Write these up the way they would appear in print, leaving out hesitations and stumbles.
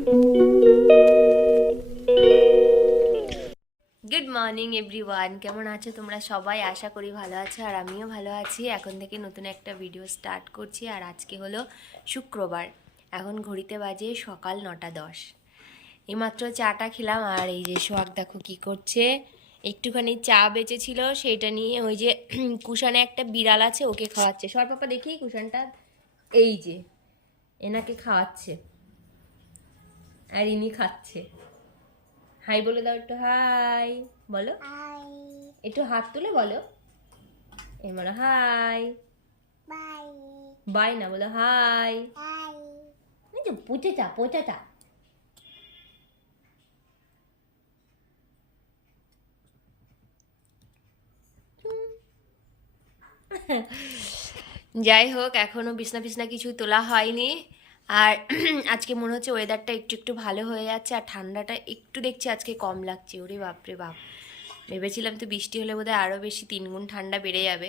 Good morning everyone, কেমন আছো তোমরা সবাই? আশা করি ভালো আছো আর আমিও ভালো আছি। এখন থেকে নতুন একটা ভিডিও স্টার্ট করছি। আর আজকে হলো শুক্রবার। এখন ঘড়িতে বাজে সকাল 9:10। এইমাত্র চাটা খেলাম আর এই যে সোহাগ দেখো কি করছে। একটুখানি চা বেঁচেছিল, সেইটা নিয়ে ওই যে কুশানে একটা বিড়াল আছে ওকে খাওয়াচ্ছে। সর পাপা দেখি কুশানটা, এই যে এনাকে খাওয়াচ্ছে আর ইনি খাচ্ছে। হাই বলে দাও একটু, হাই বলো, একটু হাত তুলে বলো, এই বলো হাই। বাই না, বলো হাই। এই যে পোচাটা পোচাটা। যাই হোক, এখনো বিছনা ফিছনা কিছু তোলা হয়নি। আর আজকে মনে হচ্ছে ওয়েদারটা একটু একটু ভালো হয়ে যাচ্ছে আর ঠান্ডাটা একটু দেখছি আজকে কম লাগছে। ওরে বাপরে বাপ, ভেবেছিলাম তো বৃষ্টি হলে বোধহয় আরও বেশি 3 গুণ ঠান্ডা বেড়ে যাবে।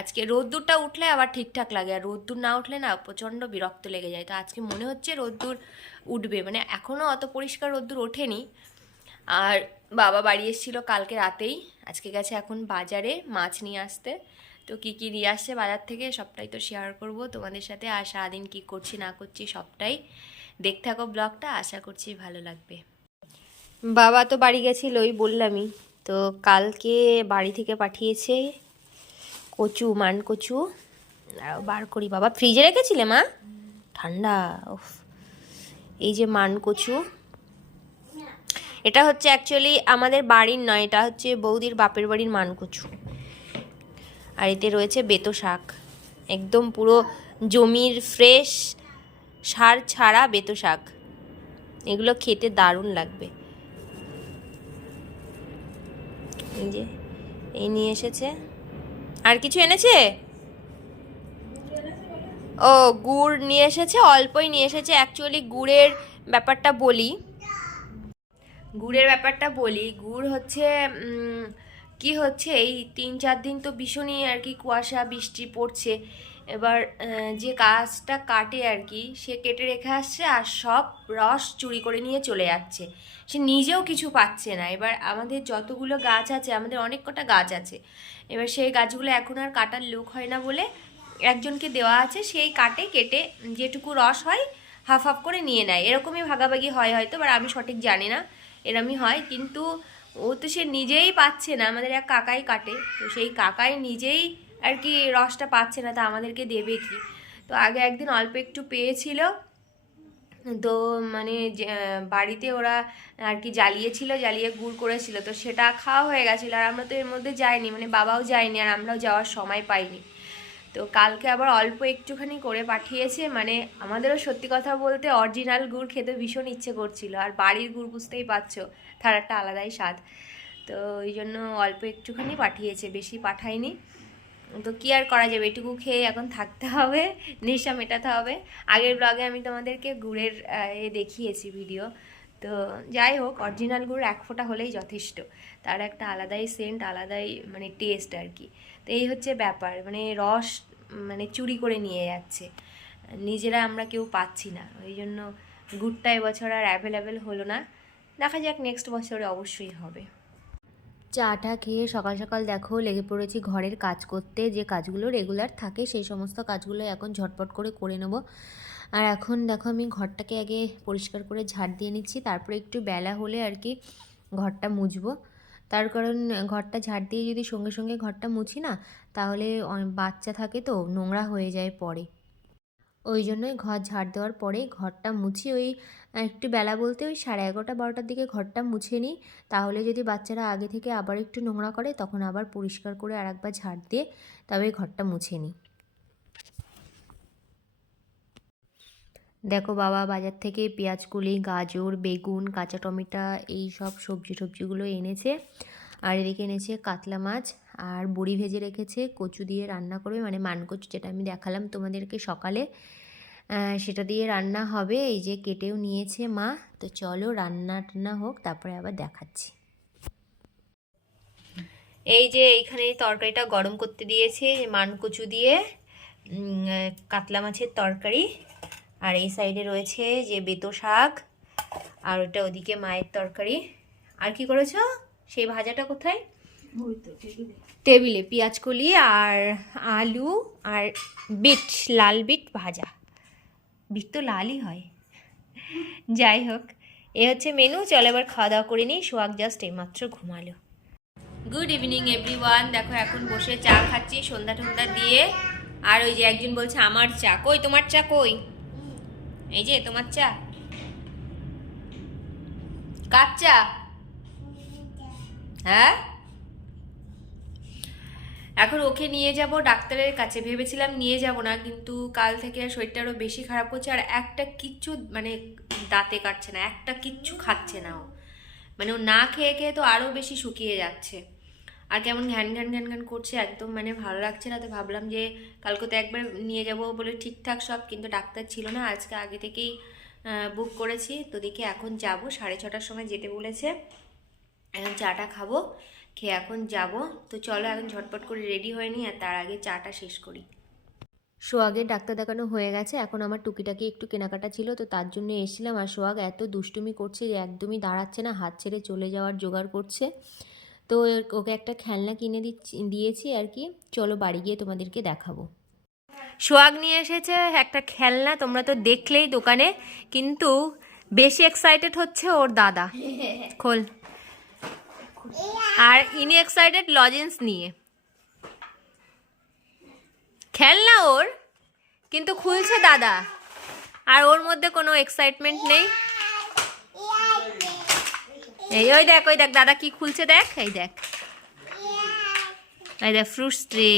আজকে রোদ্দুরটা উঠলে আবার ঠিকঠাক লাগে, আর রোদ্দুর না উঠলে না প্রচণ্ড বিরক্ত লেগে যায়। তো আজকে মনে হচ্ছে রোদ্দুর উঠবে, মানে এখনও অত পরিষ্কার রোদ্দুর ওঠেনি। আর বাবা বাড়ি এসেছিলো কালকে রাতেই, আজকে গেছে এখন বাজারে মাছ নিয়ে আসতে। তো কী কী নিয়ে আসছে বাজার থেকে সবটাই তো শেয়ার করব তোমাদের সাথে। আর সারাদিন কী করছি না করছি সবটাই দেখতে থাকো ব্লগটা, আশা করছি ভালো লাগবে। বাবা তো বাড়ি গেছিলোই বললামই তো। কালকে বাড়ি থেকে পাঠিয়েছে কচু, মান কচু। বার করি, বাবা ফ্রিজে রেখেছিলে মা, ঠান্ডা। উফ, এই যে মান কচু, এটা হচ্ছে অ্যাকচুয়ালি আমাদের বাড়ির নয়, এটা হচ্ছে বৌদির বাপের বাড়ির মান কচু। আর এতে রয়েছে বেতো শাক, একদম পুরো জমির ফ্রেশ সার ছাড়া বেতো শাক। এগুলো খেতে দারুণ লাগবে। এই যে এই নিয়ে এসেছে। আর কিছু এনেছে? ও গুড় নিয়ে এসেছে, অল্পই নিয়ে এসেছে। অ্যাকচুয়ালি গুড়ের ব্যাপারটা বলি, গুড় হচ্ছে কি হচ্ছে, এই 3-4 দিন তো ভীষণই আর কি কুয়াশা বৃষ্টি পড়ছে। এবার যে গাছটা কাটে আর কি, সে কেটে রেখে আসছে আর সব রস চুরি করে নিয়ে চলে যাচ্ছে। সে নিজেও কিছু পাচ্ছে না। এবার আমাদের যতগুলো গাছ আছে, আমাদের অনেক কটা গাছ আছে, এবার সেই গাছগুলো এখন আর কাটার লোক হয় না বলে একজনকে দেওয়া আছে, সেই কাটে, কেটে যেটুকু রস হয় হাফ হাফ করে নিয়ে নেয়। এরকমই ভাগাভাগি হয় হয়তো, এবার আমি সঠিক জানি না, এরমই হয়। কিন্তু ও তো সে নিজেই পাচ্ছে না, আমাদের এক কাকাই কাটে, তো সেই কাকাই নিজেই আর কি রসটা পাচ্ছে না, তা আমাদেরকে দেবে কি? তো আগে একদিন অল্প একটু পেয়েছিল, তো মানে বাড়িতে ওরা আর কি জ্বালিয়েছিল, জ্বালিয়ে গুড় করেছিল, তো সেটা খাওয়া হয়ে গেছিলো। আর আমরা তো এর মধ্যে যাইনি, মানে বাবাও যায়নি আর আমরাও যাওয়ার সময় পাইনি। তো কালকে আবার অল্প একটুখানি করে পাঠিয়েছে। মানে আমাদেরও সত্যি কথা বলতে অরিজিনাল গুড় খেতে ভীষণ ইচ্ছে করছিল, আর বাড়ির গুড় বুঝতেই পারছো তার একটা আলাদাই স্বাদ। তো ওই জন্য অল্প একটুখানি পাঠিয়েছে, বেশি পাঠায়নি। তো কী আর করা যাবে, এটুকু খেয়ে এখন থাকতে হবে, নেশা মেটাতে হবে। আগের ব্লগে আমি তোমাদেরকে গুড়ের দেখিয়েছি ভিডিও। তো যাই হোক, অরিজিনাল গুড় 1 ফোঁটা হলেই যথেষ্ট, তার একটা আলাদাই সেন্ট, আলাদাই মানে টেস্ট আর কি। তো এই হচ্ছে ব্যাপার, মানে রস মানে চুরি করে নিয়ে যাচ্ছে, নিজেরা আমরা কেউ পাচ্ছি না। ওই জন্য গুড়টা এবছর আর অ্যাভেলেবেল হলো না। দেখা যাক নেক্সট বছরে অবশ্যই হবে। চাটা খেয়ে সকাল সকাল দেখো লেগে পড়েছি ঘরের কাজ করতে, যে কাজগুলো রেগুলার থাকে সেই সমস্ত কাজগুলো এখন ঝটপট করে নেব। আর এখন দেখো আমি ঘরটাকে আগে পরিষ্কার করে ঝাড় দিয়ে নিচ্ছি, তারপরে একটু বেলা হলে আর কি ঘরটা মুছবো। তার কারণ ঘরটা ঝাড় দিয়ে যদি সঙ্গে সঙ্গে ঘরটা মুছি না, তাহলে বাচ্চা থাকে তো নোংরা হয়ে যায় পরে। ওই জন্যই ঘর ঝাড় দেওয়ার পরে ঘরটা মুছি। ওই একটু বেলা বলতে ওই 11:30-12টার দিকে ঘরটা মুছে নিই, তাহলে যদি বাচ্চারা আগে থেকে আবার একটু নোংরা করে তখন আবার পরিষ্কার করে আরেকবার ঝাড় দিয়ে তবে ঘরটা মুছে নিই। দেখো বাবা বাজার থেকে পেঁয়াজকলি, গাজর, বেগুন, কাঁচা টমেটো এই সব সবজিগুলো এনেছে। আর এদিকে এনেছে কাতলা মাছ, আর বড়ি ভেজে রেখেছে, কচু দিয়ে রান্না করবে, মানে মানকচু যেটা আমি দেখালাম তোমাদেরকে সকালে, সেটা দিয়ে রান্না হবে। এই যে কেটেও নিয়েছে মা। তো চলো রান্না হোক, তারপরে আবার দেখাচ্ছি। এই যে এইখানে তরকারিটা গরম করতে দিয়েছে, মানকচু দিয়ে কাতলা মাছের তরকারি। আর এই সাইডে রয়েছে যে বেতো শাক, আর ওটা ওদিকে মায়ের তরকারি। আর কি করেছো? সেই ভাজাটা কোথায়? টেবিলে পেঁয়াজ কলি আর আলু আর বিট, লাল বিট ভাজা। বিট তো লালই হয়। যাই হোক, এ হচ্ছে মেনু। চলো এবার খাওয়া দাওয়া করে নিই। সোহাগ জাস্ট এইমাত্র ঘুমালো। Good evening everyone. দেখো এখন বসে চা খাচ্ছি সন্ধ্যা টন্ধা দিয়ে। আর ওই যে একজন বলছে আমার চা কই, তোমার চা কই? এই যে তোমার চা। কার চা? হ্যাঁ, এখন ওকে নিয়ে যাব ডাক্তারের কাছে। ভেবেছিলাম নিয়ে যাব না, কিন্তু কাল থেকে শরীরটা আরো বেশি খারাপ করছে। আর একটা কিচ্ছু মানে দাঁতে কাটছে না, একটা কিচ্ছু খাচ্ছে না ও। মানে ও না খেয়ে খেয়ে তো আরো বেশি শুকিয়ে যাচ্ছে। আর কেমন ঘ্যান ঘ্যান ঘ্যান ঘ্যান করছে, একদম মানে ভালো লাগছে না। তো ভাবলাম যে কালকে তো একবার নিয়ে যাব বলে ঠিকঠাক সব, কিন্তু ডাক্তার ছিল না। আজকে আগে থেকেই বুক করেছি। তো দেখি এখন যাব, 6:30টার সময় যেতে বলেছে। এখন চাটা খাবো, খেয়ে এখন যাব। তো চলো এখন ঝটপট করে রেডি হয়ে নিই, আর তার আগে চাটা শেষ করি। সোহাগের ডাক্তার দেখানো হয়ে গেছে। এখন আমার টুকিটাকি একটু কেনাকাটা ছিল, তো তার জন্য এসেছিলাম। আর সোহাগ এত দুষ্টুমি করছে যে একদমই দাঁড়াচ্ছে না, হাত ছেড়ে চলে যাওয়ার জোগাড় করছে। তো ওকে একটা খেলনা কিনে দিয়েছি আর কি। চলো বাড়ি গিয়ে তোমাদেরকে দেখাবো। সোহাগ নিয়ে এসেছে একটা খেলনা, তোমরা তো দেখলেই দোকানে, কিন্তু বেশি এক্সাইটেড হচ্ছে ওর দাদা। খোল। আর ইনি এক্সাইটেড লজেন্স নিয়ে। খেলনা ওর, কিন্তু খুলছে দাদা। আর ওর মধ্যে কোনো এক্সাইটমেন্ট নেই। এই ওই দেখ, ওই দেখ দাদা কি খুলছে, দেখ এই দেখ, এই দেখ ফ্রুটস ট্রে।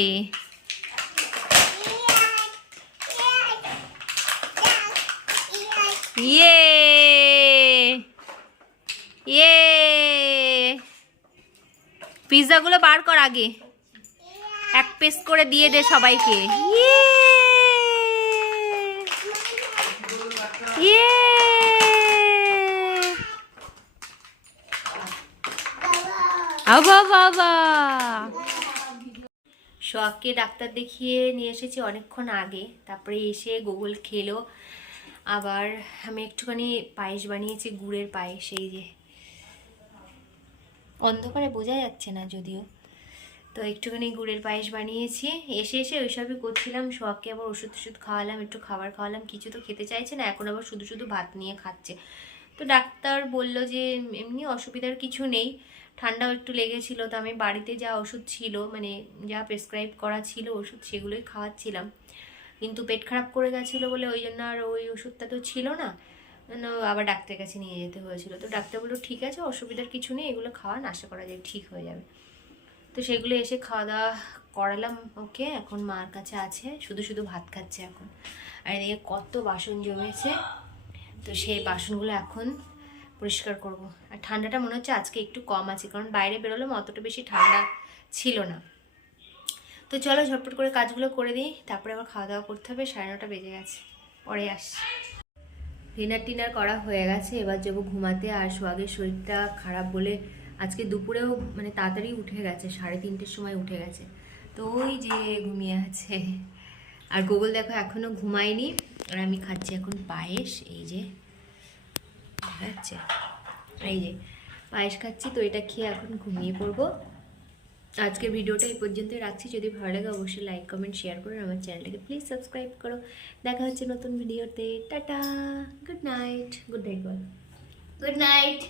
ইয়ে ইয়ে, পিৎজাগুলো বার কর আগে, এক পিস করে দিয়ে দে সবাইকে। ইয়ে ইয়ে, আবা বাবা। সোহাগকে ডাক্তার দেখিয়ে নিয়ে এসেছি অনেকক্ষণ আগে। তারপরে এসে গুগল খেলো। আবার আমি একটুখানি পায়েস বানিয়েছি, গুড়ের পায়েস। সেই যে অন্ধকারে বোঝা যাচ্ছে না যদিও, তো একটুখানি গুড়ের পায়েস বানিয়েছি। এসে এসে ওইসবই করছিলাম। সোহাগকে আবার ওষুধ টষুধ খাওয়ালাম, একটু খাবার খাওয়ালাম। কিছু তো খেতে চাইছে না, এখন আবার শুধু শুধু ভাত নিয়ে খাচ্ছে। তো ডাক্তার বলল যে এমনি অসুবিধার কিছু নেই, ঠান্ডাও একটু লেগেছিল। তো আমি বাড়িতে যা ওষুধ ছিল, মানে যা প্রেসক্রাইব করা ছিল ওষুধ, সেগুলোই খাওয়াচ্ছিলাম। কিন্তু পেট খারাপ করে গেছিলো বলে ওই জন্য আর ওই ওষুধটা তো ছিল না, আবার ডাক্তারের কাছে নিয়ে যেতে হয়েছিল। তো ডাক্তার বললো ঠিক আছে, অসুবিধার কিছু নেই, এগুলো খাওয়ান, আশা করা যায় ঠিক হয়ে যাবে। তো সেগুলো এসে খাওয়া দাওয়া করালাম ওকে। এখন মার কাছে আছে, শুধু শুধু ভাত খাচ্ছে এখন। আর এদিকে কত বাসন জমেছে, তো সেই বাসনগুলো এখন পরিষ্কার করব। আর ঠান্ডাটা মনে হচ্ছে আজকে একটু কম আছে, কারণ বাইরে বেরোলাম অতটা বেশি ঠান্ডা ছিল না। তো চলো ঝটপট করে কাজগুলো করে দিই, তারপরে আবার খাওয়া দাওয়া করতে হবে। 9:30 বেজে গেছে, পরে আসছি। ডিনার টিনার করা হয়ে গেছে, এবার যাবো ঘুমাতে। আর সোহাগের শরীরটা খারাপ বলে আজকে দুপুরেও মানে তাড়াতাড়ি উঠে গেছে, 3:30-র সময় উঠে গেছে। তো ওই যে ঘুমিয়ে আছে। আর গুগল দেখো এখনও ঘুমায়নি। আর আমি খাচ্ছি এখন পায়েস, এই যে দেখা যাচ্ছে, এই যে পায়েস খাচ্ছি। তো এটা খেয়ে এখন ঘুমিয়ে পড়বো। আজকের ভিডিওটা এই পর্যন্তই রাখছি। যদি ভালো লাগে অবশ্যই লাইক কমেন্ট শেয়ার করুন, আমার চ্যানেলটাকে প্লিজ সাবস্ক্রাইব করো। দেখা হচ্ছে নতুন ভিডিওতে। Tata, good night. Good night বল। Good night.